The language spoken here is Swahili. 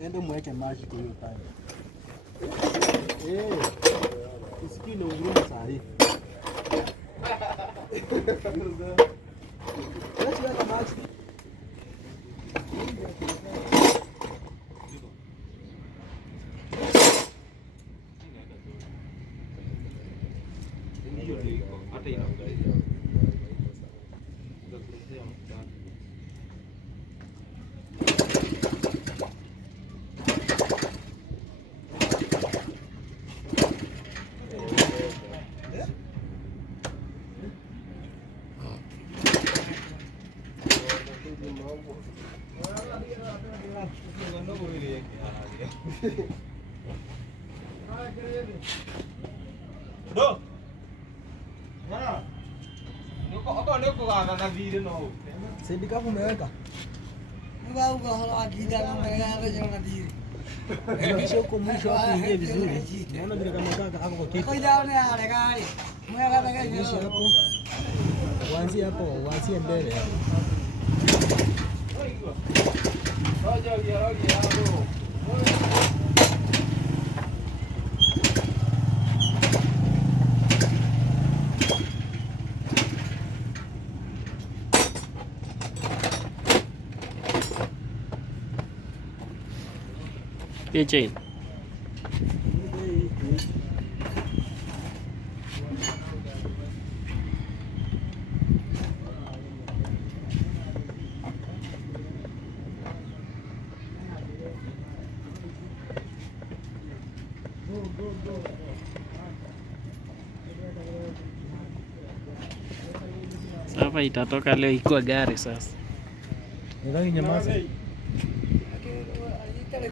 Ende mweke maji kwa hiyo time. Isikile unguruma saa hii. Weka maji. Hata inaangalia. Do. Mana? Niko na video no. Sindika umeweka. Uga hala akida na mwenyewe jana diri. Kisha huko mwisho hapo ingie vizuri. Naona vile kama kaka hapo kwa kitu. Kwa jao ne ale gari. Mwenyewe kaka Kisha hapo. Kuanzia hapo, kuanzia mbele. Chain. Sasa itatoka leo iko gari sasa. Ndio nyamaza.